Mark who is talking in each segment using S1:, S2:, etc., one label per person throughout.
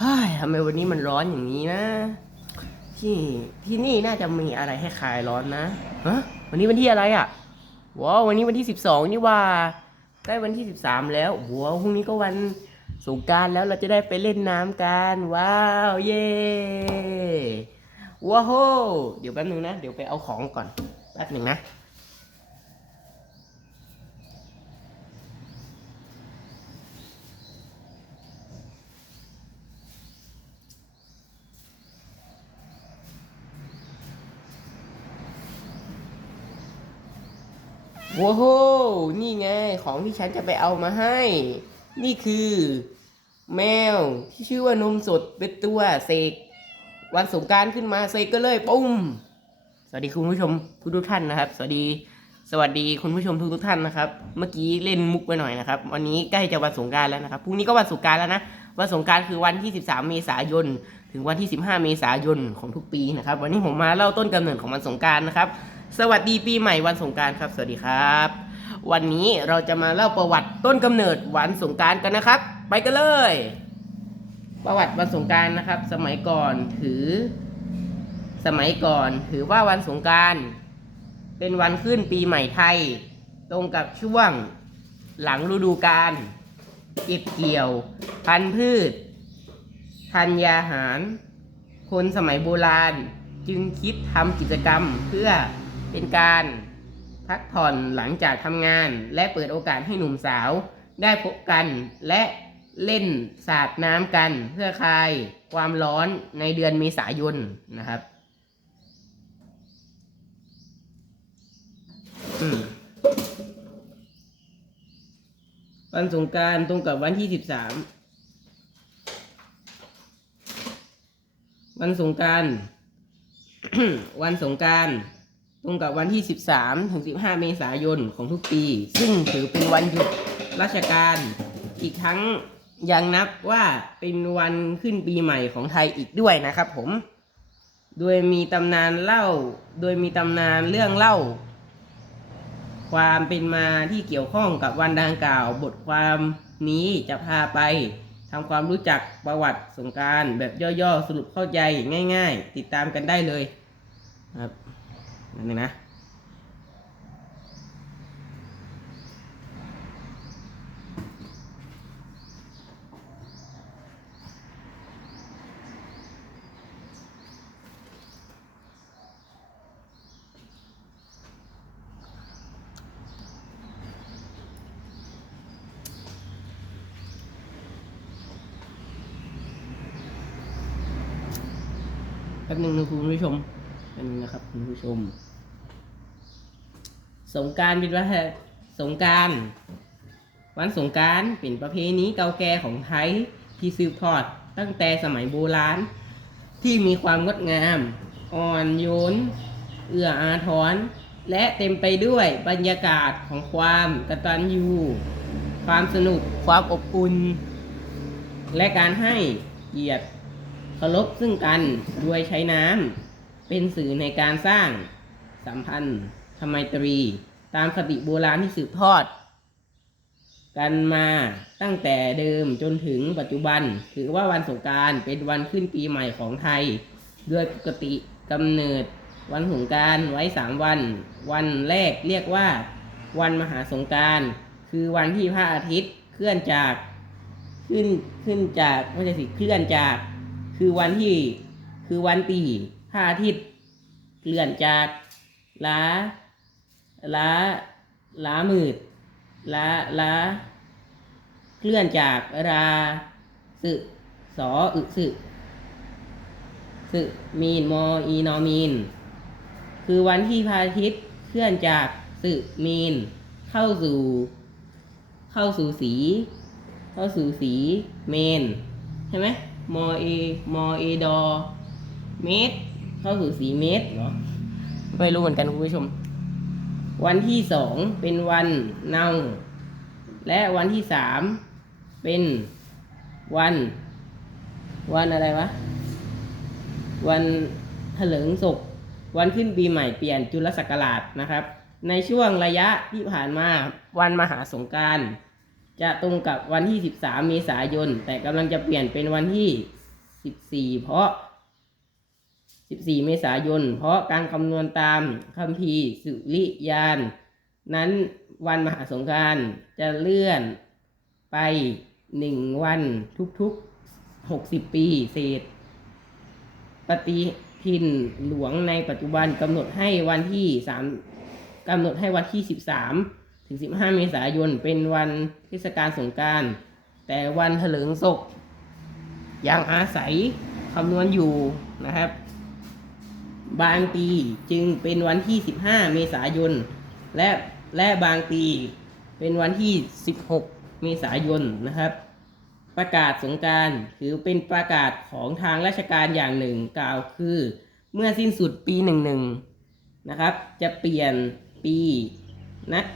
S1: เฮ้ยทำไมวันนี้มันร้อนอย่างนี้นะ ที่ที่นี่น่าจะมีอะไรให้คลายร้อนนะฮะวันนี้วันที่อะไรอะ่ะว้าววันนี้วันที่สิบสองนี่ว่าใกล้วันที่สิบสามแล้วว้าวพรุ่งนี้ก็วันสงกรารแล้วเราจะได้ไปเล่นน้ำกันว้าวเย่ว้าวโหเดี๋ยวแป๊บนึงนะ เดี๋ยวไปเอาของก่อนแป๊บหนึ่งนะ ว้าวนี่ไง ของที่ฉันจะไปเอามาให้ นี่คือ แมวที่ชื่อว่านมสดเป็นตัวเสก วันสงการขึ้นมาเสกก็เลยปุ้ม สวัสดีคุณผู้ชมทุกทุกท่านนะครับ สวัสดี สวัสดีคุณผู้ชมทุกทุกท่านนะครับ เมื่อกี้เล่นมุกไปหน่อยนะครับ วันนี้ใกล้จะวันสงการแล้วนะครับ พรุ่งนี้ก็วันสงการแล้วนะ วันสงการคือวันที่ 13 เมษายน ถึงวันที่ 15 เมษายนของทุกปีนะครับ วันนี้ผมมาเล่าต้นกำเนิดของวันสงการนะครับ สวัสดีปีใหม่วันสงการครับ สวัสดีครับ วันนี้เราจะมาเล่าประวัติต้นกำเนิดวันสงการกันนะครับ ไปกันเลย ประวัติวันสงการนะครับ สมัยก่อนถือ สมัยก่อนถือว่าวันสงการเป็นวันขึ้นปีใหม่ไทย ตรงกับช่วงหลังฤดูกาลเก็บเกี่ยว พันธุ์พืชธัญญาหาร คนสมัยโบราณจึงคิดทำกิจกรรมเพื่อ เป็นการพักผ่อนหลังจากทำงาน และเปิดโอกาสให้หนุ่มสาว ได้พบกันและเล่นสาดน้ำกันเพื่อคลายความร้อนในเดือนเมษายนนะครับวันสงการตรงกับวันที่สิบสามวันสงการ วันสงการ ตรงกับวันที่ 13ถึง15 เมษายนของทุกปี ซึ่งถือเป็นวันหยุดราชการ อีกทั้งยังนับว่าเป็นวันขึ้นปีใหม่ของไทยอีกด้วยนะครับผม โดยมีตำนานเล่า โดยมีตำนานเรื่องเล่า ความเป็นมาที่เกี่ยวข้องกับวันดังกล่าว บทความนี้จะพาไปทำความรู้จักประวัติสงการแบบย่อๆ สรุปเข้าใจง่าย ๆ ติดตามกันได้เลยครับ นั่นเองนะแป๊บนึงนะคุณผู้ชมแป๊บนึงนะครับคุณผู้ชม สงการเป็นวัฒสงการวันสงการเป็นประเพณีเก่าแก่ของไทยที่สืบทอดตั้งแต่สมัยโบราณที่มีความงดงาม อ่อนโยน เอื้ออาทร และเต็มไปด้วยบรรยากาศของความกตัญญูความสนุกความอบอุ่น และการให้เกียรติเคารพซึ่งกันด้วยใช้น้ำเป็นสื่อในการสร้างสัมพันธ์ ธรรมตรี ตามคติโบราณที่สืบทอด กันมาตั้งแต่เดิมจนถึงปัจจุบัน ถือว่าวันสงการเป็นวันขึ้นปีใหม่ของไทย ด้วยปกติกำเนิดวันสงการไว้สามวัน วันแรกเรียกว่า วันมหาสงการคือวันที่พระอาทิตย์เคลื่อนจากขึ้นขึ้นจากไม่ใช่สิเคลื่อนจาก คือวันที่คือวันตีพระอาทิตย์เคลื่อนจากลา ล้าล้ามืดล้าล้าเคลื่อนจากราสึสออึสึสึมีนมออีนอมีน คือวันที่พระอาทิตย์เคลื่อนจากสึมีน เข้าสู่ เข้าสู่สี เข้าสู่สีเมน ใช่ไหมมอเอมอเอดอเมตรเข้าสู่สีเมตรเนาะไม่รู้เหมือนกันคุณผู้ชม วันที่สองเป็นวันเนา และวันที่สามเป็นวัน วันอะไรวะ วันเถลิงศพวันขึ้นปีใหม่เปลี่ยนจุลศักราชนะครับ ในช่วงระยะที่ผ่านมาวันมหาสงการจะตรงกับวันที่ 13 เมษายน แต่กำลังจะเปลี่ยนเป็นวันที่ 14 เพราะ 14 เมษายน เพราะการคำนวณตามคัมภีร์สุริยาน นั้นวันมหาสงการจะเลื่อนไปหนึ่งวันทุกๆ 60 ปีเศษ ปฏิทินหลวงในปัจจุบันกำหนดให้วันที่สามกำหนดให้วันที่ 13 ถึง 15 เมษายน เป็นวันเทศกาลสงการ แต่วันเถลิงศกยังอาศัยคำนวณอยู่นะครับ บางปีจึงเป็นวันที่ 15 เมษายน และและบางปีเป็นวันที่ 16 เมษายนนะครับ ประกาศสงการถือเป็นประกาศของทางราชการอย่างหนึ่งกล่าวคือ เมื่อสิ้นสุดปีหนึ่งหนึ่งนะครับ จะเปลี่ยนปีนัก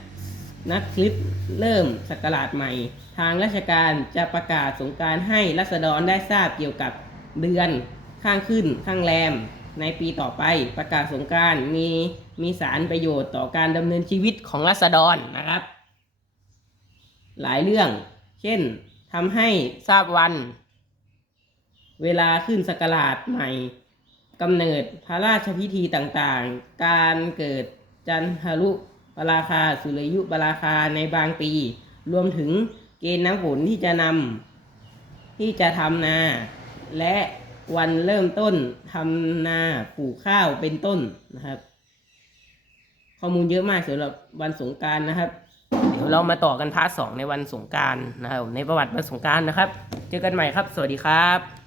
S1: นักคลิปเริ่มศักราชใหม่ ทางราชการจะประกาศสงการให้รัษฎรได้ทราบเกี่ยวกับเดือนข้างขึ้นข้างแรม ในปีต่อไปประกาศสงการมีมีสารประโยชน์ต่อการดำเนินชีวิตของรัษฎรนะครับ หลายเรื่อง เช่นทำให้ทราบวัน เวลาขึ้นสกราชใหม่กำเนิดพระราชพิธีต่างๆ การเกิดจันทรุปราคาสุริยุปราคาในบางปี รวมถึงเกณฑ์น้ำฝนที่จะนำที่จะทำนา และ วันเริ่มต้นทำนาปลูกข้าวเป็นต้นนะครับ ข้อมูลเยอะมากสำหรับวันสงการนะครับ เดี๋ยวเรามาต่อกันพาร์ทสองในวันสงการนะครับในประวัติวันสงการนะครับ เจอกันใหม่ครับ สวัสดีครับ